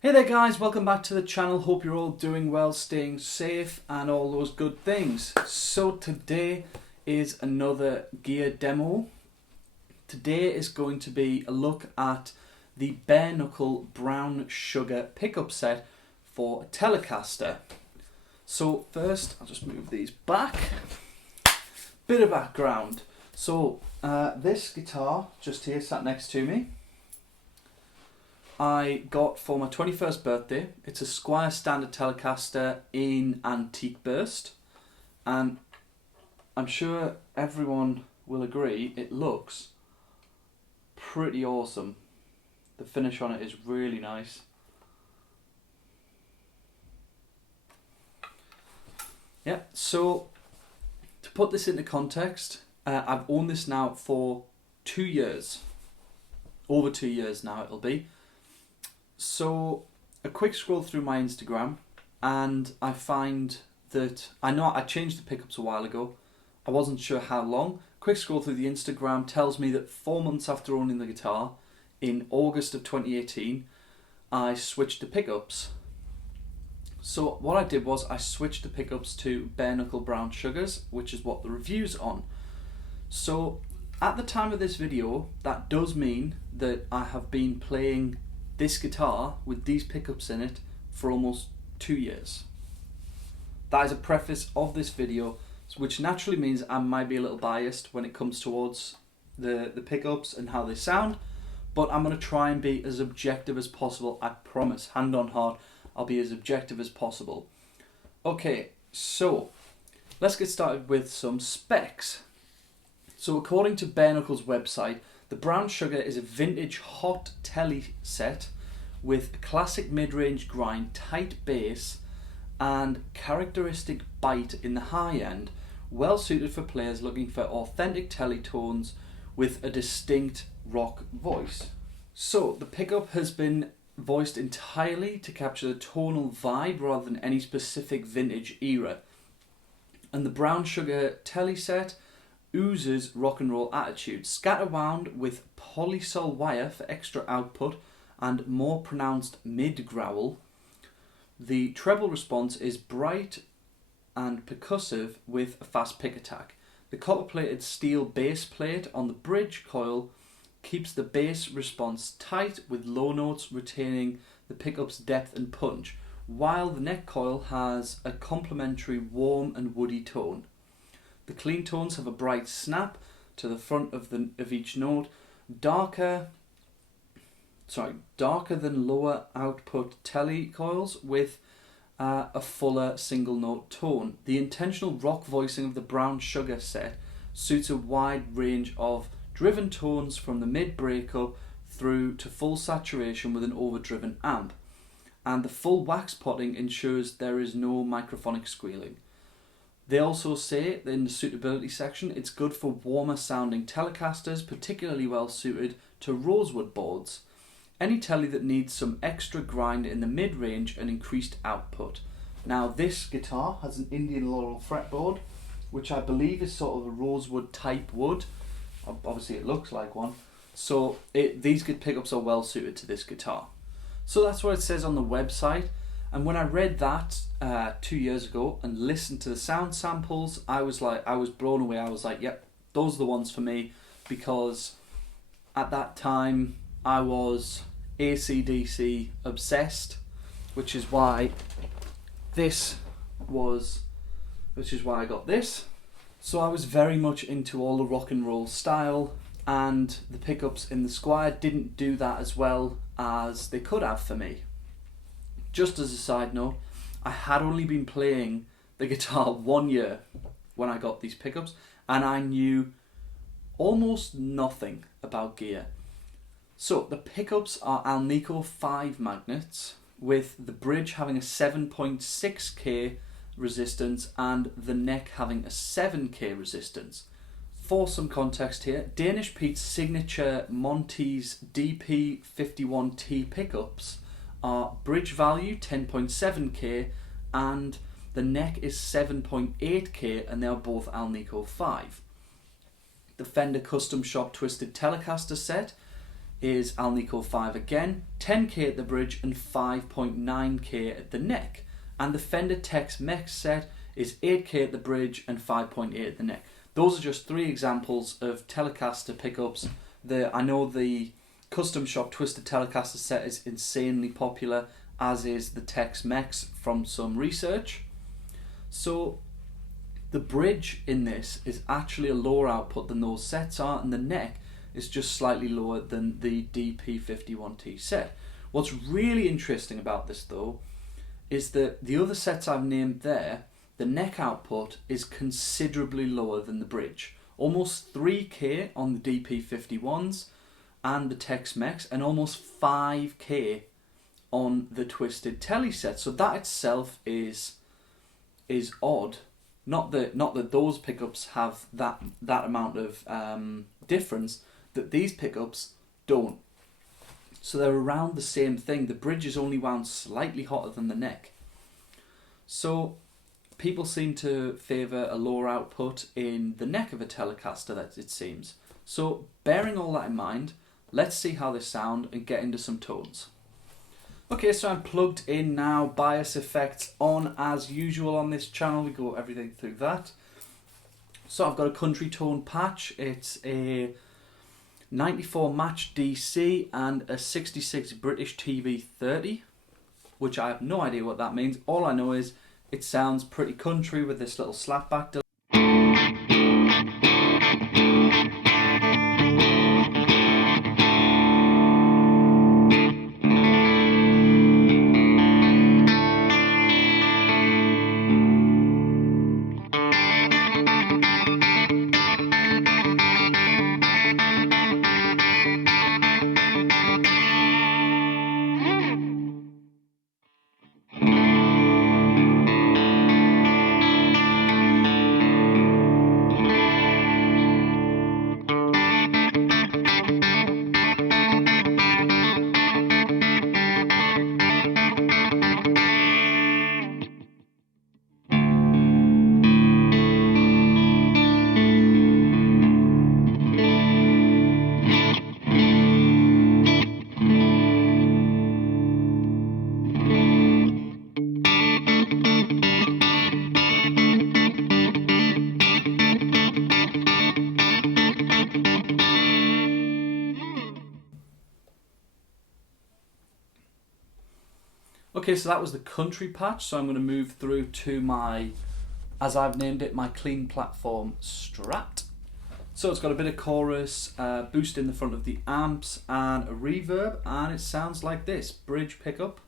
Hey there guys, welcome back to the channel. Hope you're all doing well, staying safe and all those good things. So today is another gear demo. Today is going to be a look at the bare knuckle brown sugar pickup set for a Telecaster. So first, I'll just move these back. Bit of background. So this guitar just here sat next to me, I got for my 21st birthday. It's a Squier standard Telecaster in antique burst, and I'm sure everyone will agree it looks pretty awesome. The finish on it is really nice. Yeah, so to put this into context, I've owned this now for 2 years. Over 2 years now it'll be. So a quick scroll through my Instagram and I find that, I know I changed the pickups a while ago, I wasn't sure how long. Quick scroll through the Instagram tells me that 4 months after owning the guitar, in August of 2018, I switched to pickups. So what I did was I switched the pickups to bare knuckle brown sugars, which is what the review's on. So at the time of this video, that does mean that I have been playing this guitar with these pickups in it for almost 2 years. That is a preface of this video, which naturally means I might be a little biased when it comes towards the pickups and how they sound, but I'm going to try and be as objective as possible. I promise, hand on heart, I'll be as objective as possible. Okay, so let's get started with some specs. So according to Bare Knuckle's website, the brown sugar is a vintage hot Tele set with a classic mid-range grind, tight bass and characteristic bite in the high end, well suited for players looking for authentic Tele tones with a distinct rock voice. So the pickup has been voiced entirely to capture the tonal vibe rather than any specific vintage era. And the brown sugar Tele set oozes rock and roll attitude, scatterwound with polysol wire for extra output and more pronounced mid growl. The treble response is bright and percussive with a fast pick attack. The copper plated steel bass plate on the bridge coil keeps the bass response tight with low notes retaining the pickup's depth and punch, while the neck coil has a complementary warm and woody tone. The clean tones have a bright snap to the front of each note, darker than lower output Tele coils with a fuller single note tone. The intentional rock voicing of the brown sugar set suits a wide range of driven tones from the mid breakup through to full saturation with an overdriven amp, and the full wax potting ensures there is no microphonic squealing. They also say in the suitability section it's good for warmer sounding Telecasters, particularly well suited to rosewood boards. Any Tele that needs some extra grind in the mid-range and increased output. Now this guitar has an Indian laurel fretboard, which I believe is sort of a rosewood type wood. Obviously it looks like one. So these good pickups are well suited to this guitar. So that's what it says on the website. And when I read that 2 years ago and listened to the sound samples, I was blown away. I was like, yep, those are the ones for me, because at that time I was AC/DC obsessed, which is why I got this. So I was very much into all the rock and roll style, and the pickups in the Squier didn't do that as well as they could have for me. Just as a side note, I had only been playing the guitar 1 year when I got these pickups, and I knew almost nothing about gear. So the pickups are Alnico 5 magnets, with the bridge having a 7.6k resistance and the neck having a 7k resistance. For some context here, Danish Pete's signature Monty's DP51T pickups are bridge value 10.7k and the neck is 7.8k, and they are both Alnico 5. The Fender Custom Shop Twisted Telecaster set is Alnico 5 again, 10k at the bridge and 5.9k at the neck. And the Fender Tex-Mex set is 8k at the bridge and 5.8 at the neck. Those are just 3 examples of Telecaster pickups. I know the Custom Shop Twisted Telecaster set is insanely popular, as is the Tex-Mex from some research. So the bridge in this is actually a lower output than those sets are, and the neck is just slightly lower than the DP51T set. What's really interesting about this though is that the other sets I've named there, the neck output is considerably lower than the bridge. Almost 3k on the DP51s and the Tex-Mex, and almost 5k on the Twisted Tele set. So that itself is odd. Not that those pickups have that amount of difference, that these pickups don't. So they're around the same thing. The bridge is only wound slightly hotter than the neck. So people seem to favour a lower output in the neck of a Telecaster, that it seems. So bearing all that in mind, let's see how they sound and get into some tones. Okay, so I'm plugged in now, bias effects on as usual on this channel, we go everything through that. So I've got a country tone patch, it's a 94 match DC and a 66 British TV30, which I have no idea what that means. All I know is it sounds pretty country with this little slapback delay. Okay, so that was the country patch, so I'm going to move through to my, as I've named it, my clean platform Strat. So it's got a bit of chorus, boost in the front of the amps, and a reverb, and it sounds like this, bridge pickup.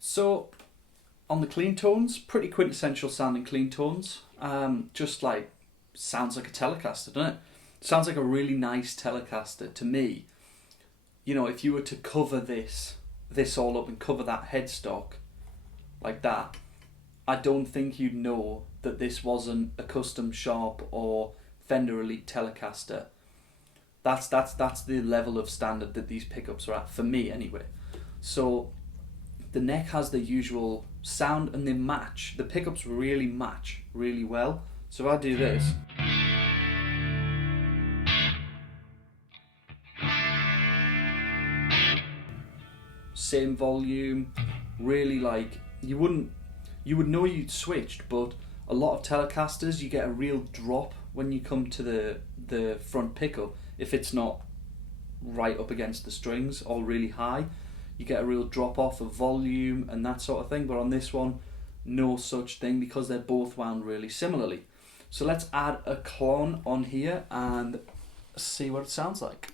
So on the clean tones, pretty quintessential sounding clean tones. Just like, sounds like a Telecaster, doesn't it? Sounds like a really nice Telecaster to me. You know, if you were to cover this all up and cover that headstock, like that, I don't think you'd know that this wasn't a custom shop or Fender Elite Telecaster. That's the level of standard that these pickups are at, for me anyway. So the neck has the usual sound and they match. The pickups really match really well. So if I do this, same volume, really, like, you would know you'd switched, but a lot of Telecasters you get a real drop when you come to the front pickup. If it's not right up against the strings or really high, you get a real drop off of volume and that sort of thing. But on this one, no such thing, because they're both wound really similarly. So let's add a clone on here and see what it sounds like.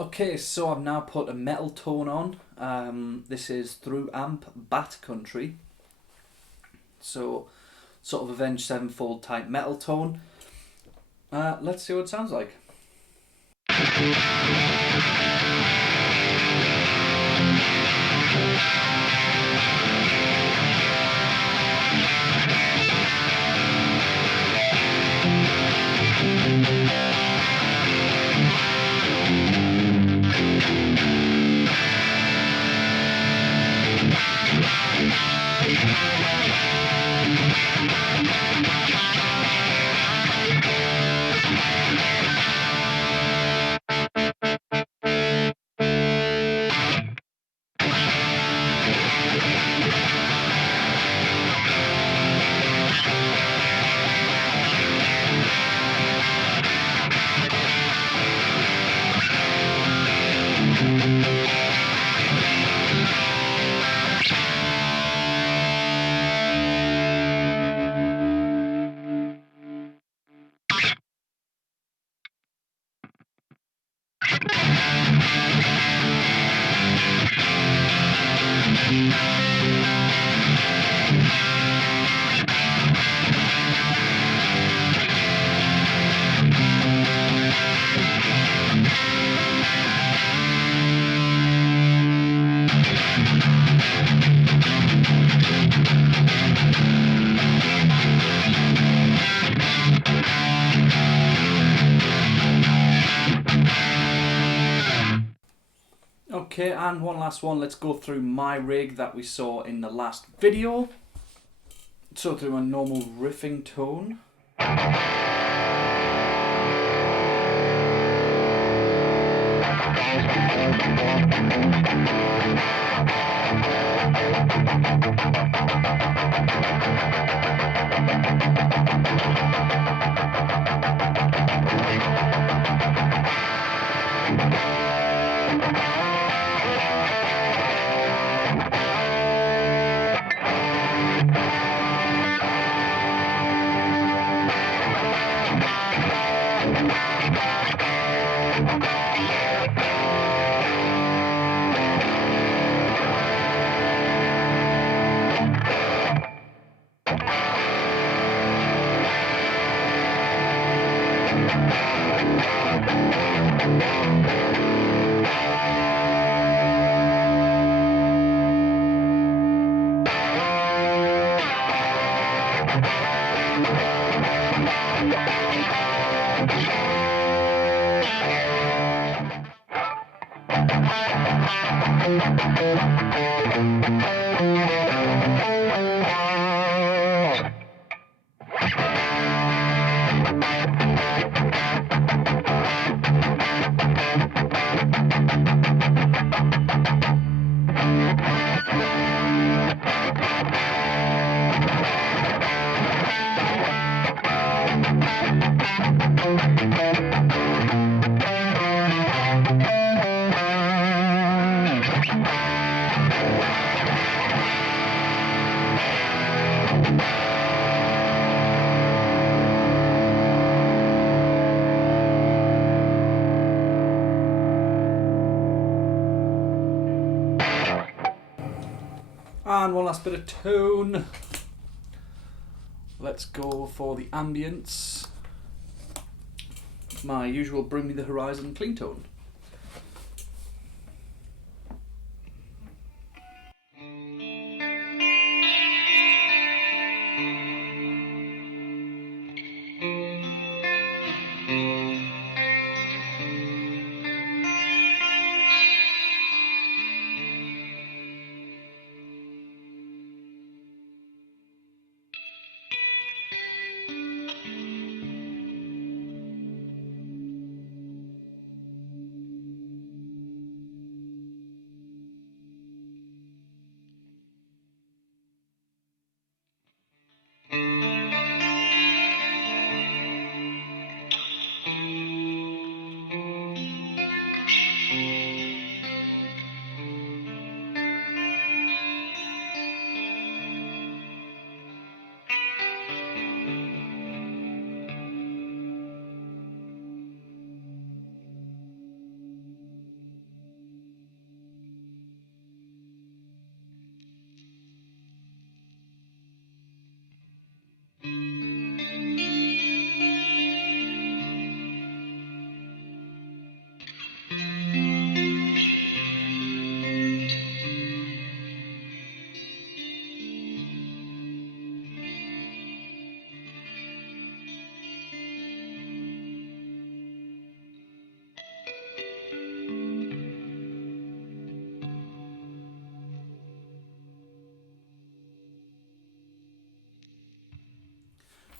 Okay, so I've now put a metal tone on. This is through amp Bat Country. So, sort of Avenged Sevenfold type metal tone. Let's see what it sounds like. Okay, and one last one. Let's go through my rig that we saw in the last video. So through a normal riffing tone. And one last bit of tone. Let's go for the ambience. My usual Bring Me the Horizon clean tone.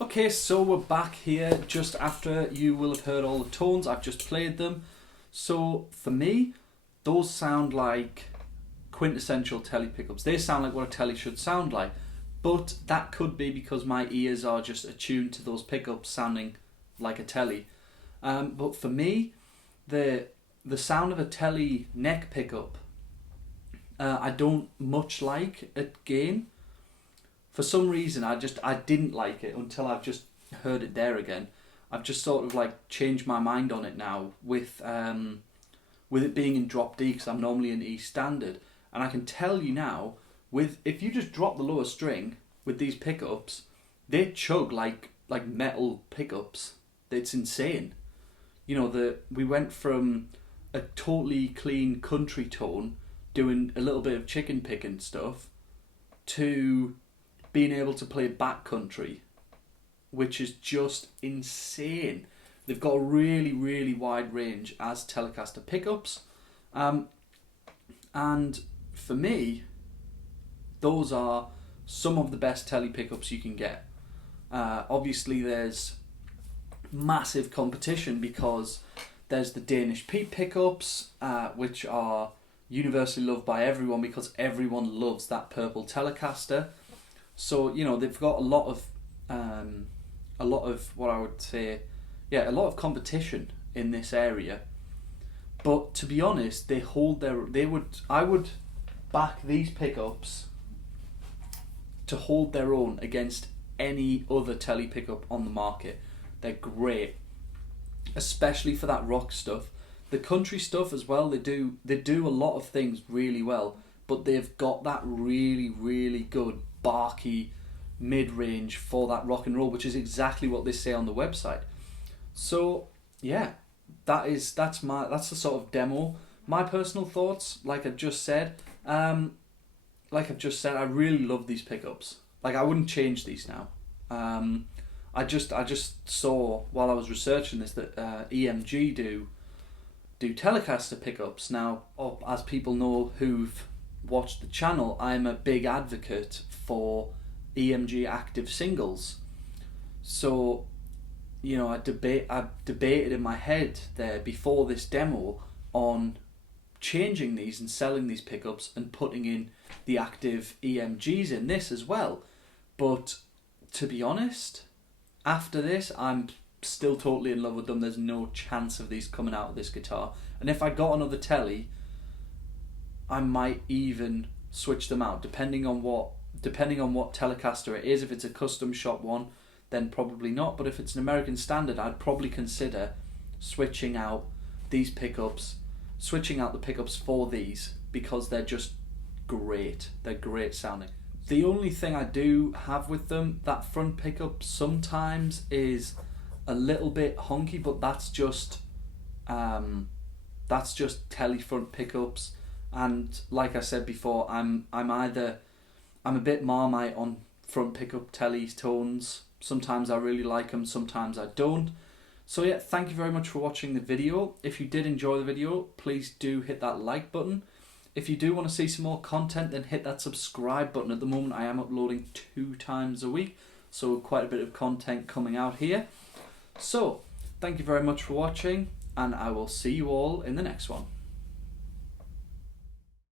Okay, so we're back here just after you will have heard all the tones. I've just played them. So for me, those sound like quintessential Tele pickups. They sound like what a Tele should sound like. But that could be because my ears are just attuned to those pickups sounding like a Tele. But for me, the sound of a Tele neck pickup, I don't much like at gain. For some reason, I didn't like it until I've just heard it there again. I've just sort of like changed my mind on it now with it being in drop D, because I'm normally in E standard, and I can tell you now, if you just drop the lower string with these pickups, they chug like metal pickups. It's insane. You know, we went from a totally clean country tone doing a little bit of chicken picking stuff to being able to play backcountry, which is just insane. They've got a really, really wide range as Telecaster pickups. And for me, those are some of the best Tele pickups you can get. Obviously, there's massive competition because there's the Danish Pete pickups, which are universally loved by everyone because everyone loves that purple Telecaster. So, you know, they've got a lot of what I would say, a lot of competition in this area. But to be honest, I would back these pickups to hold their own against any other Tele pickup on the market. They're great, especially for that rock stuff. The country stuff as well, they do a lot of things really well, but they've got that really, really good barky mid-range for that rock and roll, which is exactly what they say on the website. So yeah, that's the sort of demo. My personal thoughts, like I've just said, I really love these pickups. Like, I wouldn't change these now. I just saw while I was researching this that EMG do do Telecaster pickups. Now, as people know who've watched the channel, I'm a big advocate for EMG active singles. So, you know, I debated in my head there before this demo on changing these and selling these pickups and putting in the active EMGs in this as well. But to be honest, after this, I'm still totally in love with them. There's no chance of these coming out of this guitar. And if I got another Tele, I might even switch them out depending on what Telecaster it is. If it's a custom shop one, then probably not. But if it's an American standard, I'd probably consider switching out these pickups, switching out the pickups for these, because they're just great. They're great sounding. The only thing I do have with them, that front pickup sometimes is a little bit honky, but that's just Tele front pickups. And like I said before, I'm a bit Marmite on front pickup Tele tones. Sometimes I really like them, sometimes I don't. So yeah, thank you very much for watching the video. If you did enjoy the video, please do hit that like button. If you do want to see some more content, then hit that subscribe button. At the moment, I am uploading 2 times a week, so quite a bit of content coming out here. So, thank you very much for watching, and I will see you all in the next one.